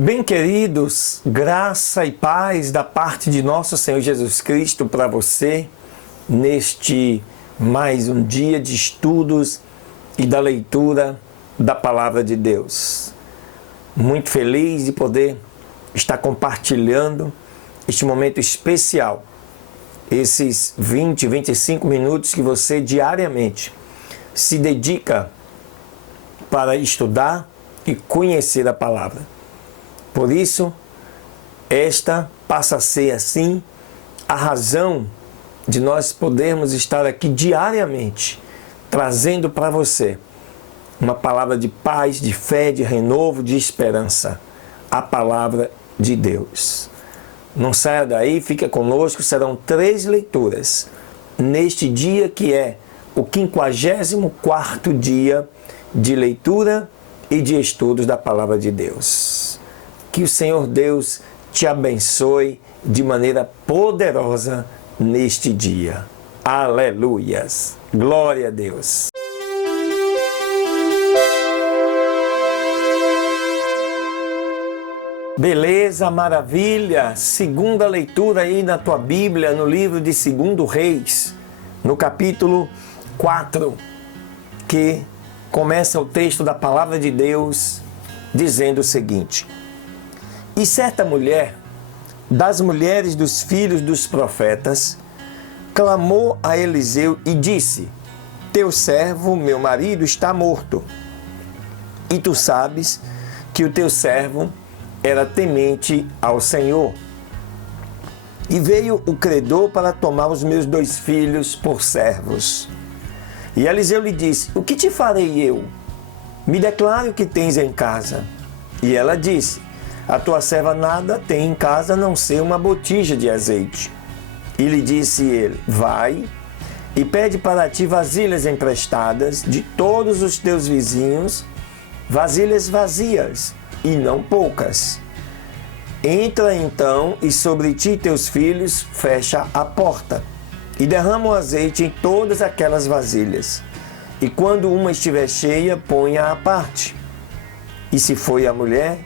Bem queridos, graça e paz da parte de nosso Senhor Jesus Cristo para você, neste mais um dia de estudos e da leitura da Palavra de Deus. Muito feliz de poder estar compartilhando este momento especial, esses 20, 25 minutos que você diariamente se dedica para estudar e conhecer a Palavra. Por isso, esta passa a ser assim a razão de nós podermos estar aqui diariamente, trazendo para você uma palavra de paz, de fé, de renovo, de esperança, a Palavra de Deus. Não saia daí, fica conosco, serão 3 leituras neste dia que é o 54º dia de leitura e de estudos da Palavra de Deus. Que o Senhor Deus te abençoe de maneira poderosa neste dia. Aleluias! Glória a Deus! Beleza, maravilha! Segunda leitura aí na tua Bíblia, no livro de 2 Reis, no capítulo 4, que começa o texto da Palavra de Deus dizendo o seguinte: E certa mulher, das mulheres dos filhos dos profetas, clamou a Eliseu e disse: Teu servo, meu marido, está morto. E tu sabes que o teu servo era temente ao Senhor. E veio o credor para tomar os meus 2 filhos por servos. E Eliseu lhe disse: O que te farei eu? Me declare o que tens em casa. E ela disse: A tua serva nada tem em casa a não ser uma botija de azeite. E lhe disse ele: Vai e pede para ti vasilhas emprestadas de todos os teus vizinhos, vasilhas vazias e não poucas. Entra então e sobre ti e teus filhos fecha a porta e derrama o azeite em todas aquelas vasilhas. E quando uma estiver cheia, ponha à parte. E se foi a mulher,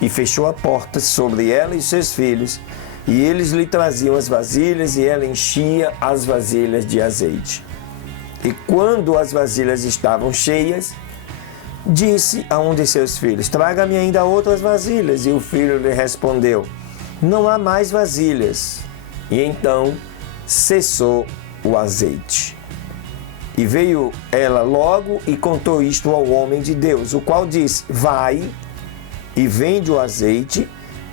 e fechou a porta sobre ela e seus filhos, e eles lhe traziam as vasilhas, e ela enchia as vasilhas de azeite. E quando as vasilhas estavam cheias, disse a um de seus filhos: Traga-me ainda outras vasilhas. E o filho lhe respondeu: Não há mais vasilhas. E então cessou o azeite. E veio ela logo e contou isto ao homem de Deus, o qual disse: Vai e vende o azeite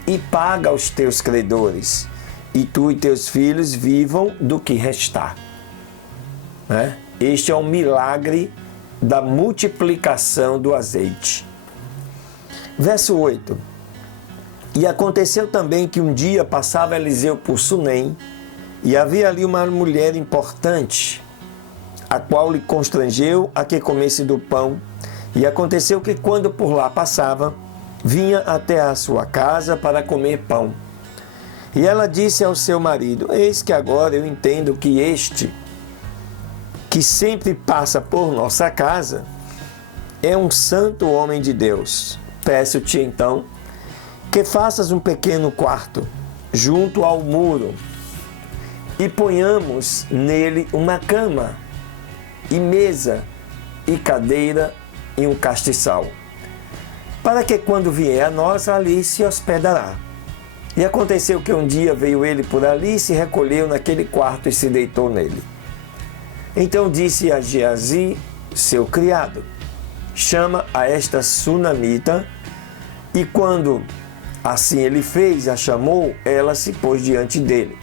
e paga aos teus credores, e tu e teus filhos vivam do que restar. Este é um milagre da multiplicação do azeite. Verso 8. E aconteceu também que um dia passava Eliseu por Sunem, e havia ali uma mulher importante, a qual lhe constrangeu a que comesse do pão. E aconteceu que quando por lá passava, vinha até a sua casa para comer pão. E ela disse ao seu marido: Eis que agora eu entendo que este, que sempre passa por nossa casa, é um santo homem de Deus. Peço-te então que faças um pequeno quarto junto ao muro e ponhamos nele uma cama e mesa e cadeira e um castiçal, para que quando vier a nós, ali se hospedará. E aconteceu que um dia veio ele por ali, se recolheu naquele quarto e se deitou nele. Então disse a Geazi, seu criado: Chama a esta sunamita. E quando assim ele fez, a chamou, ela se pôs diante dele.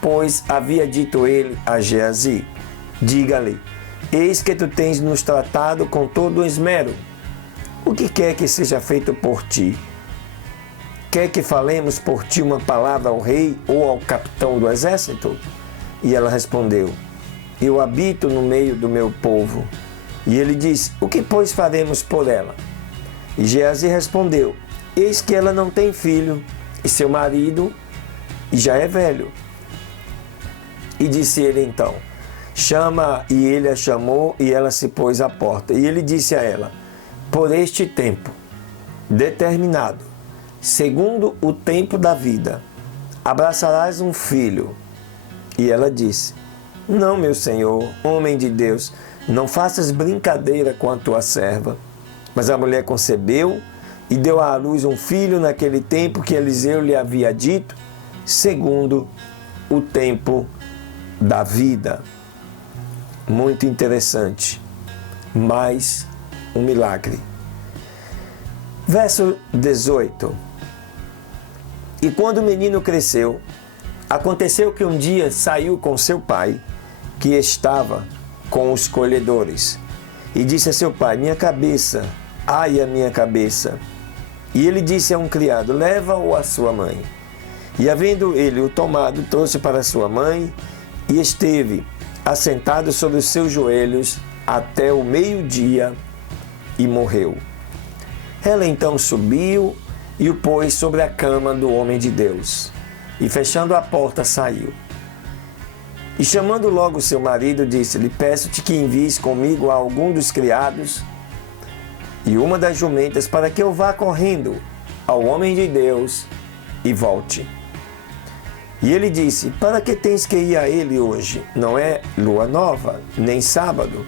Pois havia dito ele a Geazi: Diga-lhe: Eis que tu tens nos tratado com todo o esmero. O que quer que seja feito por ti? Quer que falemos por ti uma palavra ao rei ou ao capitão do exército? E ela respondeu: Eu habito no meio do meu povo. E ele disse: O que, pois, faremos por ela? E Geazi respondeu: Eis que ela não tem filho, e seu marido já é velho. E disse ele então: Chama. E ele a chamou, e ela se pôs à porta. E ele disse a ela: Por este tempo determinado, segundo o tempo da vida, abraçarás um filho. E ela disse: Não, meu senhor, homem de Deus, não faças brincadeira com a tua serva. Mas a mulher concebeu e deu à luz um filho naquele tempo que Eliseu lhe havia dito, segundo o tempo da vida. Muito interessante, mais um milagre. Verso 18. E quando o menino cresceu, aconteceu que um dia saiu com seu pai, que estava com os colhedores, e disse a seu pai: Minha cabeça, ai a minha cabeça. E ele disse a um criado: Leva-o à sua mãe. E havendo ele o tomado, trouxe para sua mãe, e esteve assentado sobre os seus joelhos até o meio-dia, e morreu. Ela então subiu e o pôs sobre a cama do homem de Deus, e fechando a porta saiu. E chamando logo seu marido, disse-lhe: Peço-te que envies comigo a algum dos criados e uma das jumentas, para que eu vá correndo ao homem de Deus e volte. E ele disse: Para que tens que ir a ele hoje? Não é lua nova, nem sábado?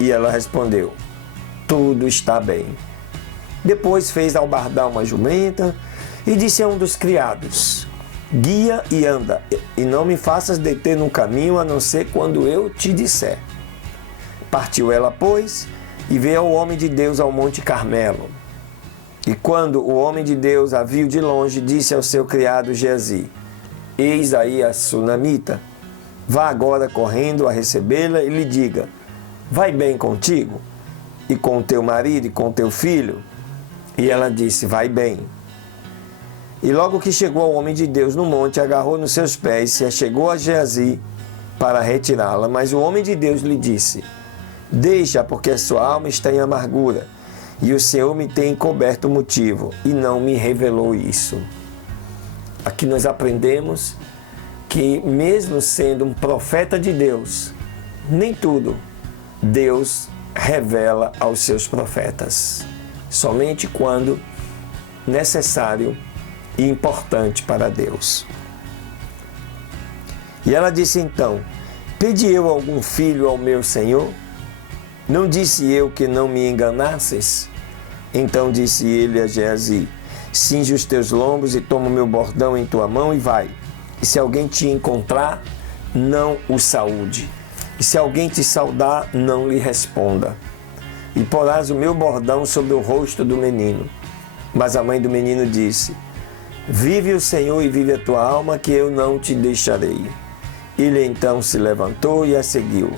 E ela respondeu: Tudo está bem. Depois fez albardar uma jumenta e disse a um dos criados: Guia e anda, e não me faças deter no caminho, a não ser quando eu te disser. Partiu ela, pois, e veio ao homem de Deus ao Monte Carmelo. E quando o homem de Deus a viu de longe, disse ao seu criado Geazi: Eis aí a sunamita. Vá agora correndo a recebê-la e lhe diga: Vai bem contigo, e com teu marido e com teu filho? E ela disse: Vai bem. E logo que chegou ao homem de Deus no monte, agarrou nos seus pés, se achegou a Geazi para retirá-la. Mas o homem de Deus lhe disse: Deixa, porque a sua alma está em amargura, e o Senhor me tem encoberto o motivo, e não me revelou isso. Aqui nós aprendemos que, mesmo sendo um profeta de Deus, nem tudo Deus revela aos seus profetas. Somente quando necessário e importante para Deus. E ela disse então: Pedi eu algum filho ao meu senhor? Não disse eu que não me enganasses? Então disse ele a Geazi: Cinge os teus lombos e toma o meu bordão em tua mão e vai. E se alguém te encontrar, não o saúde. E se alguém te saudar, não lhe responda. E porás o meu bordão sobre o rosto do menino. Mas a mãe do menino disse: Vive o Senhor e vive a tua alma, que eu não te deixarei. Ele então se levantou e a seguiu.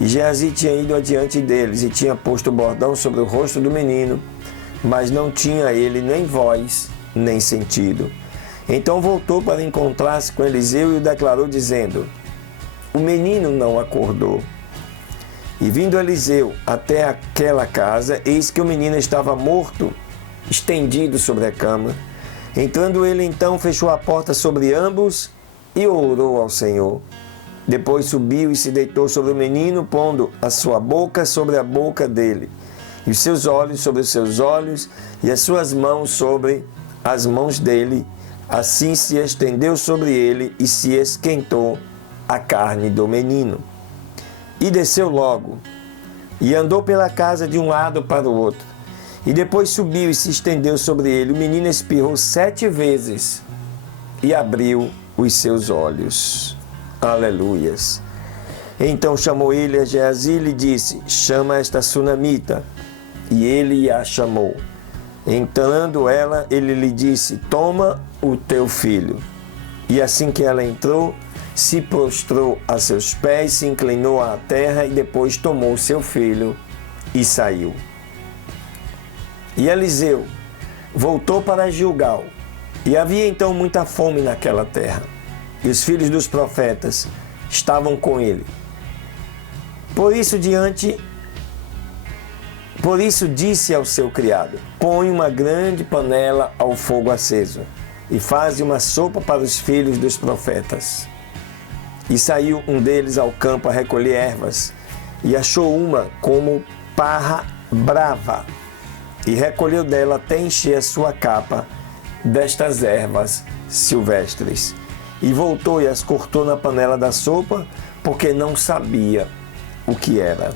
E Geazi tinha ido adiante deles e tinha posto o bordão sobre o rosto do menino, mas não tinha ele nem voz, nem sentido. Então voltou para encontrar-se com Eliseu e o declarou, dizendo: O menino não acordou. E vindo Eliseu até aquela casa, eis que o menino estava morto, estendido sobre a cama. Entrando ele então, fechou a porta sobre ambos e orou ao Senhor. Depois subiu e se deitou sobre o menino, pondo a sua boca sobre a boca dele, e os seus olhos sobre os seus olhos, e as suas mãos sobre as mãos dele. Assim se estendeu sobre ele e se esquentou a carne do menino. E desceu logo, e andou pela casa de um lado para o outro. E depois subiu e se estendeu sobre ele. O menino espirrou 7 vezes e abriu os seus olhos. Aleluias. Então chamou ele a Geazi e lhe disse: Chama esta sunamita. E ele a chamou. Entrando ela, ele lhe disse: Toma o teu filho. E assim que ela entrou, se prostrou a seus pés, se inclinou à terra e depois tomou seu filho e saiu. E Eliseu voltou para Gilgal, e havia então muita fome naquela terra, e os filhos dos profetas estavam com ele. Por isso disse ao seu criado: Põe uma grande panela ao fogo aceso, e faze uma sopa para os filhos dos profetas. E saiu um deles ao campo a recolher ervas, e achou uma como parra brava, e recolheu dela até encher a sua capa, destas ervas silvestres. E voltou e as cortou na panela da sopa, porque não sabia o que era.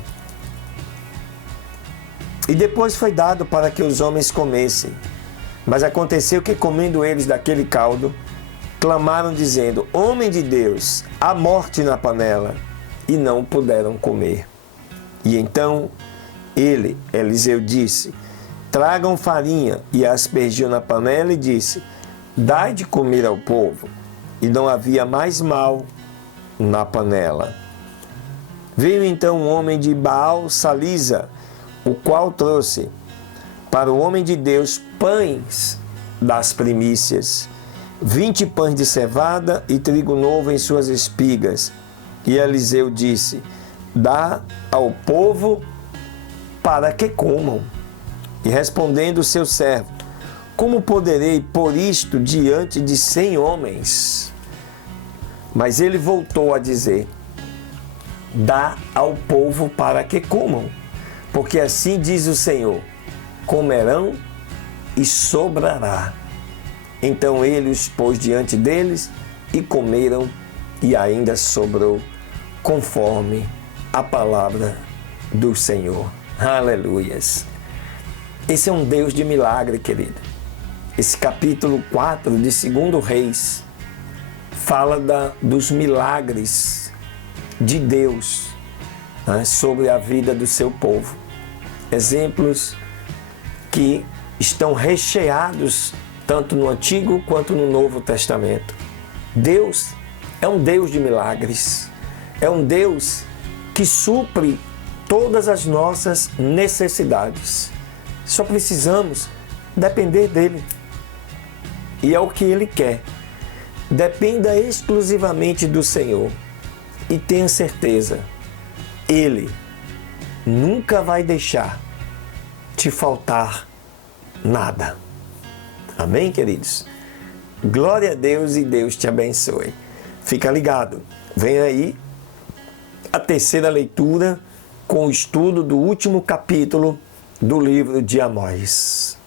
E depois foi dado para que os homens comessem. Mas aconteceu que, comendo eles daquele caldo, clamaram dizendo: Homem de Deus, há morte na panela. E não puderam comer. E então ele, Eliseu, disse: Tragam farinha. E a aspergiu na panela e disse: Dai de comer ao povo. E não havia mais mal na panela. Veio então um homem de Baal Salisa, o qual trouxe para o homem de Deus pães das primícias, 20 pães de cevada e trigo novo em suas espigas. E Eliseu disse: Dá ao povo para que comam. E respondendo o seu servo: Como poderei pôr isto diante de 100 homens? Mas ele voltou a dizer: Dá ao povo para que comam, porque assim diz o Senhor: comerão e sobrará. Então ele os pôs diante deles e comeram, e ainda sobrou, conforme a palavra do Senhor. Aleluias! Esse é um Deus de milagre, querido. Esse capítulo 4 de 2 Reis fala dos milagres de Deus, né, sobre a vida do seu povo. Exemplos que estão recheados tanto no Antigo quanto no Novo Testamento. Deus é um Deus de milagres. É um Deus que supre todas as nossas necessidades. Só precisamos depender dele. E é o que ele quer. Dependa exclusivamente do Senhor. E tenha certeza, ele nunca vai deixar te faltar nada. Amém, queridos? Glória a Deus e Deus te abençoe. Fica ligado. Vem aí a terceira leitura com o estudo do último capítulo do livro de Amós.